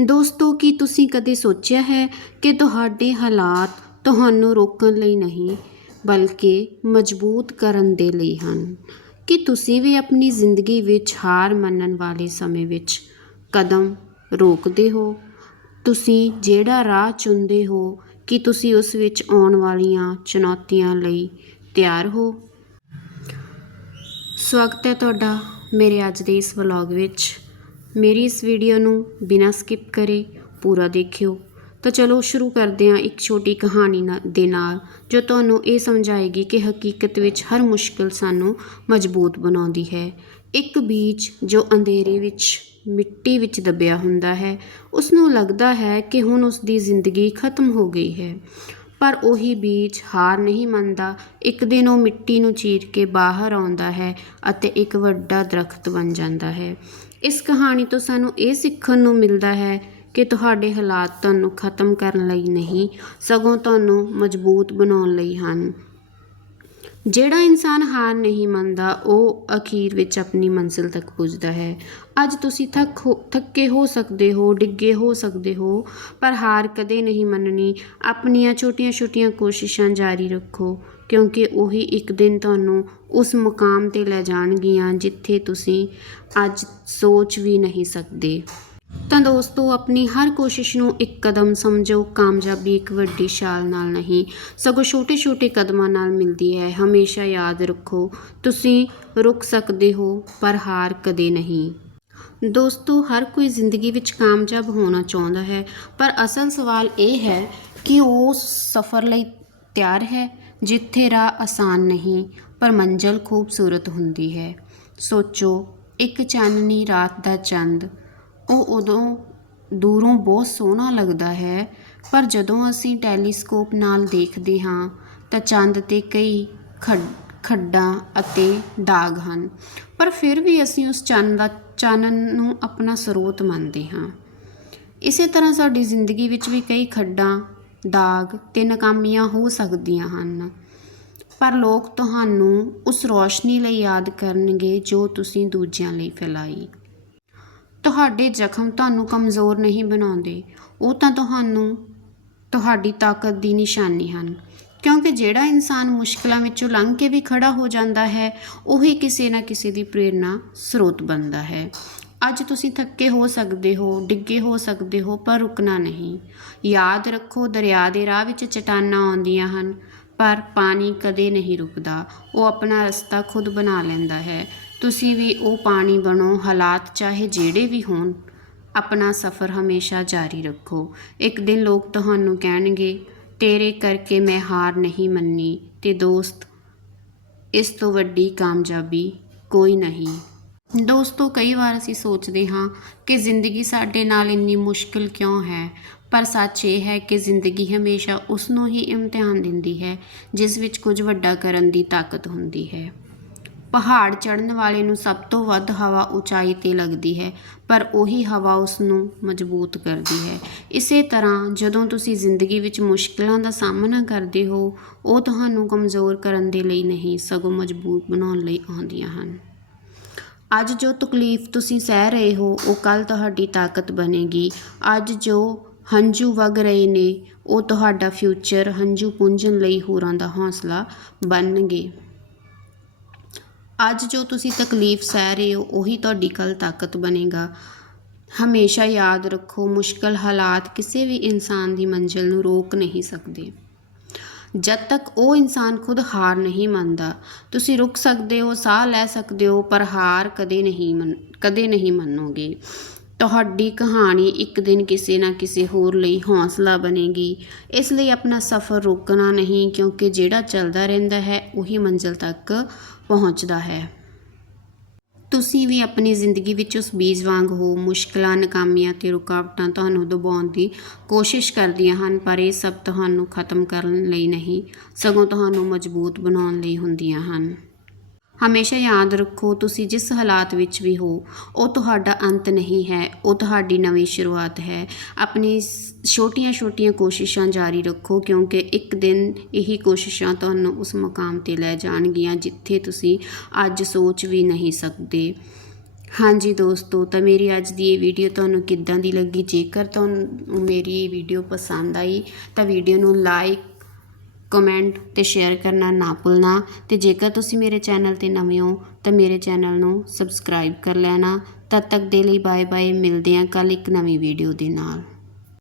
ਦੋਸਤੋ, ਕੀ ਤੁਸੀਂ ਕਦੇ ਸੋਚਿਆ ਹੈ ਕਿ ਤੁਹਾਡੇ ਹਾਲਾਤ ਤੁਹਾਨੂੰ ਰੋਕਣ ਲਈ ਨਹੀਂ, ਬਲਕਿ ਮਜ਼ਬੂਤ ਕਰਨ ਦੇ ਲਈ ਹਨ? ਕੀ ਤੁਸੀਂ ਵੀ ਆਪਣੀ ਜ਼ਿੰਦਗੀ ਵਿੱਚ ਹਾਰ ਮੰਨਣ ਵਾਲੇ ਸਮੇਂ ਵਿੱਚ ਕਦਮ ਰੋਕਦੇ ਹੋ? ਤੁਸੀਂ ਜਿਹੜਾ ਰਾਹ ਚੁਣਦੇ ਹੋ, ਕਿ ਤੁਸੀਂ ਉਸ ਵਿੱਚ ਆਉਣ ਵਾਲੀਆਂ ਚੁਣੌਤੀਆਂ ਲਈ ਤਿਆਰ ਹੋ? ਸਵਾਗਤ ਹੈ ਤੁਹਾਡਾ ਮੇਰੇ ਅੱਜ ਦੇ ਇਸ ਵਲੌਗ ਵਿੱਚ। ਮੇਰੀ ਇਸ ਵੀਡੀਓ ਨੂੰ ਬਿਨਾਂ ਸਕਿਪ ਕਰੇ ਪੂਰਾ ਦੇਖਿਓ। ਤਾਂ ਚਲੋ ਸ਼ੁਰੂ ਕਰਦੇ ਹਾਂ ਇੱਕ ਛੋਟੀ ਕਹਾਣੀ ਦੇ ਨਾਲ, ਜੋ ਤੁਹਾਨੂੰ ਇਹ ਸਮਝਾਏਗੀ ਕਿ ਹਕੀਕਤ ਵਿੱਚ ਹਰ ਮੁਸ਼ਕਲ ਸਾਨੂੰ ਮਜ਼ਬੂਤ ਬਣਾਉਂਦੀ ਹੈ। ਇੱਕ ਬੀਜ ਜੋ ਅੰਧੇਰੇ ਵਿੱਚ, ਮਿੱਟੀ ਵਿੱਚ ਦਬਿਆ ਹੁੰਦਾ ਹੈ ਉਸ ਨੂੰ ਲੱਗਦਾ ਹੈ ਕਿ ਹੁਣ ਉਸ ਦੀ ਜ਼ਿੰਦਗੀ ਖਤਮ ਹੋ ਗਈ ਹੈ। ਪਰ ਉਹੀ ਬੀਜ ਹਾਰ ਨਹੀਂ ਮੰਨਦਾ। ਇੱਕ ਦਿਨ ਉਹ ਮਿੱਟੀ ਨੂੰ ਚੀਰ ਕੇ ਬਾਹਰ ਆਉਂਦਾ ਹੈ ਅਤੇ ਇੱਕ ਵੱਡਾ ਦਰਖਤ ਬਣ ਜਾਂਦਾ ਹੈ। ਇਸ ਕਹਾਣੀ ਤੋਂ ਸਾਨੂੰ ਇਹ ਸਿੱਖਣ ਨੂੰ ਮਿਲਦਾ ਹੈ ਕਿ ਤੁਹਾਡੇ ਹਾਲਾਤ ਤੁਹਾਨੂੰ ਖਤਮ ਕਰਨ ਲਈ ਨਹੀਂ, ਸਗੋਂ ਤੁਹਾਨੂੰ ਮਜ਼ਬੂਤ ਬਣਾਉਣ ਲਈ ਹਨ। ਜਿਹੜਾ ਇਨਸਾਨ ਹਾਰ ਨਹੀਂ ਮੰਨਦਾ, ਉਹ ਅਖੀਰ ਵਿੱਚ ਆਪਣੀ ਮੰਜ਼ਿਲ ਤੱਕ ਪੁੱਜਦਾ ਹੈ। ਅੱਜ ਤੁਸੀਂ ਥੱਕ ਹੋ, ਥੱਕੇ ਹੋ ਸਕਦੇ ਹੋ, ਡਿੱਗੇ ਹੋ ਸਕਦੇ ਹੋ, ਪਰ ਹਾਰ ਕਦੇ ਨਹੀਂ ਮੰਨਣੀ। ਆਪਣੀਆਂ ਛੋਟੀਆਂ-ਛੋਟੀਆਂ ਕੋਸ਼ਿਸ਼ਾਂ ਜਾਰੀ ਰੱਖੋ, ਕਿਉਂਕਿ ਉਹੀ ਇੱਕ ਦਿਨ ਤੁਹਾਨੂੰ ਉਸ ਮੁਕਾਮ ਤੇ ਲੈ ਜਾਣਗੀਆਂ, ਜਿੱਥੇ ਤੁਸੀਂ ਅੱਜ ਸੋਚ ਵੀ ਨਹੀਂ ਸਕਦੇ। ਤਾਂ ਦੋਸਤੋ, ਆਪਣੀ ਹਰ ਕੋਸ਼ਿਸ਼ ਨੂੰ ਇੱਕ ਕਦਮ ਸਮਝੋ, ਕਾਮਯਾਬੀ ਇੱਕ ਵੱਡੀ ਛਾਲ ਨਾਲ ਨਹੀਂ। ਸਗੋਂ ਛੋਟੇ-ਛੋਟੇ ਕਦਮਾਂ ਨਾਲ ਮਿਲਦੀ ਹੈ। ਹਮੇਸ਼ਾ ਯਾਦ ਰੱਖੋ, ਤੁਸੀਂ ਰੁਕ ਸਕਦੇ ਹੋ, ਪਰ ਹਾਰ ਕਦੇ ਨਹੀਂ। ਦੋਸਤੋ, ਹਰ ਕੋਈ ਜ਼ਿੰਦਗੀ ਵਿੱਚ ਕਾਮਯਾਬ ਹੋਣਾ ਚਾਹੁੰਦਾ ਹੈ, ਪਰ ਅਸਲ ਸਵਾਲ ਇਹ ਹੈ ਕਿ ਉਹ ਸਫ਼ਰ ਲਈ ਤਿਆਰ ਹੈ, ਜਿੱਥੇ ਰਾਹ ਆਸਾਨ ਨਹੀਂ, ਪਰ ਮੰਜ਼ਲ ਖੂਬਸੂਰਤ ਹੁੰਦੀ ਹੈ। ਸੋਚੋ, ਇੱਕ ਚਾਨਣੀ ਰਾਤ ਦਾ ਚੰਦ ਉਹ ਉਦੋਂ ਦੂਰੋਂ ਬਹੁਤ ਸੋਹਣਾ ਲੱਗਦਾ ਹੈ। ਪਰ ਜਦੋਂ ਅਸੀਂ ਟੈਲੀਸਕੋਪ ਨਾਲ ਦੇਖਦੇ ਹਾਂ, ਤਾਂ ਚੰਦ ਤੇ ਕਈ ਖੱਡ, ਖੱਡਾਂ ਅਤੇ ਦਾਗ ਹਨ। ਪਰ ਫਿਰ ਵੀ ਅਸੀਂ ਉਸ ਚੰਨ ਦਾ, ਚਾਨਣ ਨੂੰ ਆਪਣਾ ਸਰੋਤ ਮੰਨਦੇ ਹਾਂ। ਇਸੇ ਤਰ੍ਹਾਂ ਸਾਡੀ ਜ਼ਿੰਦਗੀ ਵਿੱਚ ਵੀ ਕਈ ਖੱਡਾਂ, ਦਾਗ ਤੇ ਨਾਕਾਮੀਆਂ ਹੋ ਸਕਦੀਆਂ ਹਨ। ਪਰ ਲੋਕ ਤੁਹਾਨੂੰ ਉਸ ਰੋਸ਼ਨੀ ਲਈ ਯਾਦ ਕਰਨਗੇ ਜੋ ਤੁਸੀਂ ਦੂਜਿਆਂ ਲਈ ਫੈਲਾਈ। ਤੁਹਾਡੇ ਜ਼ਖਮ ਤੁਹਾਨੂੰ ਕਮਜ਼ੋਰ ਨਹੀਂ ਬਣਾਉਂਦੇ, ਉਹ ਤਾਂ ਤੁਹਾਨੂੰ ਤੁਹਾਡੀ ਤਾਕਤ ਦੀ ਨਿਸ਼ਾਨੀ ਹਨ। ਕਿਉਂਕਿ ਜਿਹੜਾ ਇਨਸਾਨ ਮੁਸ਼ਕਲਾਂ ਵਿੱਚੋਂ ਲੰਘ ਕੇ ਵੀ ਖੜਾ ਹੋ ਜਾਂਦਾ ਹੈ, ਉਹੀ ਕਿਸੇ ਨਾ ਕਿਸੇ ਦੀ ਪ੍ਰੇਰਣਾ ਸਰੋਤ ਬਣਦਾ ਹੈ। ਅੱਜ ਤੁਸੀਂ ਥੱਕੇ ਹੋ ਸਕਦੇ ਹੋ, ਡਿੱਗੇ ਹੋ ਸਕਦੇ ਹੋ, ਪਰ ਰੁਕਣਾ ਨਹੀਂ। ਯਾਦ ਰੱਖੋ, ਦਰਿਆ ਦੇ ਰਾਹ ਵਿੱਚ ਚਟਾਨਾਂ ਆਉਂਦੀਆਂ ਹਨ, ਪਰ ਪਾਣੀ ਕਦੇ ਨਹੀਂ ਰੁਕਦਾ। ਉਹ ਆਪਣਾ ਰਸਤਾ ਖੁਦ ਬਣਾ ਲੈਂਦਾ ਹੈ। ਤੁਸੀਂ ਵੀ ਉਹ ਪਾਣੀ ਬਣੋ ਹਾਲਾਤ ਚਾਹੇ ਜਿਹੜੇ ਵੀ ਹੋਣ, ਆਪਣਾ ਸਫ਼ਰ ਹਮੇਸ਼ਾ ਜਾਰੀ ਰੱਖੋ। ਇੱਕ ਦਿਨ ਲੋਕ ਤੁਹਾਨੂੰ ਕਹਿਣਗੇ, ਤੇਰੇ ਕਰਕੇ ਮੈਂ ਹਾਰ ਨਹੀਂ ਮੰਨੀ ਤੇ ਦੋਸਤ, ਇਸ ਤੋਂ ਵੱਡੀ ਕਾਮਯਾਬੀ ਕੋਈ ਨਹੀਂ। ਦੋਸਤੋ, ਕਈ ਵਾਰ ਅਸੀਂ ਸੋਚਦੇ ਹਾਂ ਕਿ ਜ਼ਿੰਦਗੀ ਸਾਡੇ ਨਾਲ ਇੰਨੀ ਮੁਸ਼ਕਿਲ ਕਿਉਂ ਹੈ? ਪਰ ਸੱਚ ਇਹ ਹੈ ਕਿ ਜ਼ਿੰਦਗੀ ਹਮੇਸ਼ਾ ਉਸ ਨੂੰ ਹੀ ਇਮਤਿਹਾਨ ਦਿੰਦੀ ਹੈ, ਜਿਸ ਵਿੱਚ ਕੁਝ ਵੱਡਾ ਕਰਨ ਦੀ ਤਾਕਤ ਹੁੰਦੀ ਹੈ। ਪਹਾੜ ਚੜ੍ਹਨ ਵਾਲੇ ਨੂੰ ਸਭ ਤੋਂ ਵੱਧ ਹਵਾ ਉਚਾਈ ਤੇ ਲੱਗਦੀ ਹੈ, ਪਰ ਉਹੀ ਹਵਾ ਉਸ ਨੂੰ ਮਜ਼ਬੂਤ ਕਰਦੀ ਹੈ। ਇਸੇ ਤਰ੍ਹਾਂ ਜਦੋਂ ਤੁਸੀਂ ਜ਼ਿੰਦਗੀ ਵਿੱਚ ਮੁਸ਼ਕਲਾਂ ਦਾ ਸਾਹਮਣਾ ਕਰਦੇ ਹੋ, ਉਹ ਤੁਹਾਨੂੰ ਕਮਜ਼ੋਰ ਕਰਨ ਦੇ ਲਈ ਨਹੀਂ, ਸਗੋਂ ਮਜ਼ਬੂਤ ਬਣਾਉਣ ਲਈ ਆਉਂਦੀਆਂ ਹਨ। ਅੱਜ ਜੋ ਤਕਲੀਫ ਤੁਸੀਂ ਸਹਿ ਰਹੇ ਹੋ, ਉਹ ਕੱਲ ਤੁਹਾਡੀ ਤਾਕਤ ਬਣੇਗੀ। ਅੱਜ ਜੋ ਹੰਝੂ ਵਗ ਰਹੇ ਨੇ, ਉਹ ਤੁਹਾਡਾ ਫਿਊਚਰ ਹੰਝੂ ਪੁੰਝਣ ਲਈ ਹੋਰਾਂ ਦਾ ਹੌਸਲਾ ਬਣਨਗੇ। ਅੱਜ ਜੋ ਤੁਸੀਂ ਤਕਲੀਫ ਸਹਿ ਰਹੇ ਹੋ, ਉਹੀ ਤੁਹਾਡੀ ਕੱਲ ਤਾਕਤ ਬਣੇਗਾ। ਹਮੇਸ਼ਾ ਯਾਦ ਰੱਖੋ, ਮੁਸ਼ਕਲ ਹਾਲਾਤ ਕਿਸੇ ਵੀ ਇਨਸਾਨ ਦੀ ਮੰਜ਼ਿਲ ਨੂੰ ਰੋਕ ਨਹੀਂ ਸਕਦੇ। ਜਦ ਤੱਕ ਉਹ ਇਨਸਾਨ ਖੁਦ ਹਾਰ ਨਹੀਂ ਮੰਨਦਾ, ਤੁਸੀਂ ਰੁਕ ਸਕਦੇ ਹੋ, ਸਾਹ ਲੈ ਸਕਦੇ ਹੋ, ਪਰ ਹਾਰ ਕਦੇ ਨਹੀਂ ਮੰਨ, ਕਦੇ ਨਹੀਂ ਮੰਨੋਗੇ। ਤੁਹਾਡੀ ਕਹਾਣੀ ਇੱਕ ਦਿਨ ਕਿਸੇ ਨਾ ਕਿਸੇ ਹੋਰ ਲਈ ਹੌਸਲਾ ਬਣੇਗੀ। ਇਸ ਲਈ ਆਪਣਾ ਸਫ਼ਰ ਰੋਕਣਾ ਨਹੀਂ, ਕਿਉਂਕਿ ਜਿਹੜਾ ਚੱਲਦਾ ਰਹਿੰਦਾ ਹੈ, ਉਹੀ ਮੰਜ਼ਿਲ ਤੱਕ ਪਹੁੰਚਦਾ ਹੈ। ਤੁਸੀਂ ਵੀ ਆਪਣੀ ਜ਼ਿੰਦਗੀ ਵਿੱਚ ਉਸ ਬੀਜ ਵਾਂਗ ਹੋ। ਮੁਸ਼ਕਲਾਂ, ਨਕਾਮੀਆਂ ਤੇ ਰੁਕਾਵਟਾਂ ਤੁਹਾਨੂੰ ਦਬਾਉਣ ਦੀ ਕੋਸ਼ਿਸ਼ ਕਰਦੀਆਂ ਹਨ, ਪਰ ਇਹ ਸਭ ਤੁਹਾਨੂੰ ਖਤਮ ਕਰਨ ਲਈ ਨਹੀਂ, ਸਗੋਂ ਤੁਹਾਨੂੰ ਮਜ਼ਬੂਤ ਬਣਾਉਣ ਲਈ ਹੁੰਦੀਆਂ ਹਨ। ਹਮੇਸ਼ਾ ਯਾਦ ਰੱਖੋ, ਤੁਸੀਂ ਜਿਸ ਹਾਲਾਤ ਵਿੱਚ ਵੀ ਹੋ, ਉਹ ਤੁਹਾਡਾ ਅੰਤ ਨਹੀਂ ਹੈ, ਉਹ ਤੁਹਾਡੀ ਨਵੀਂ ਸ਼ੁਰੂਆਤ ਹੈ। ਆਪਣੀ ਛੋਟੀਆਂ-ਛੋਟੀਆਂ ਕੋਸ਼ਿਸ਼ਾਂ ਜਾਰੀ ਰੱਖੋ, ਕਿਉਂਕਿ ਇੱਕ ਦਿਨ ਇਹੀ ਕੋਸ਼ਿਸ਼ਾਂ ਤੁਹਾਨੂੰ ਉਸ ਮੁਕਾਮ ਤੇ ਲੈ ਜਾਣਗੀਆਂ, ਜਿੱਥੇ ਤੁਸੀਂ ਅੱਜ ਸੋਚ ਵੀ ਨਹੀਂ ਸਕਦੇ। ਹਾਂਜੀ ਦੋਸਤੋ, ਤਾਂ ਮੇਰੀ ਅੱਜ ਦੀ ਇਹ ਵੀਡੀਓ ਤੁਹਾਨੂੰ ਕਿੱਦਾਂ ਦੀ ਲੱਗੀ? ਜੇਕਰ ਤੁਹਾਨੂੰ ਮੇਰੀ ਇਹ ਵੀਡੀਓ ਪਸੰਦ ਆਈ, ਤਾਂ ਵੀਡੀਓ ਨੂੰ ਲਾਈਕ ਕਮੈਂਟ ਤੇ ਸ਼ੇਅਰ ਕਰਨਾ ਨਾ ਭੁੱਲਣਾ ਤੇ ਜੇਕਰ ਤੁਸੀਂ ਮੇਰੇ ਚੈਨਲ ਤੇ ਨਵੇਂ ਹੋ, ਤਾਂ ਮੇਰੇ ਚੈਨਲ ਨੂੰ ਸਬਸਕ੍ਰਾਈਬ ਕਰ ਲੈਣਾ। ਤਦ ਤੱਕ ਦੇ ਲਈ ਬਾਏ ਬਾਏ ਮਿਲਦੇ ਹਾਂ ਕੱਲ ਇੱਕ ਨਵੀਂ ਵੀਡੀਓ ਦੇ ਨਾਲ।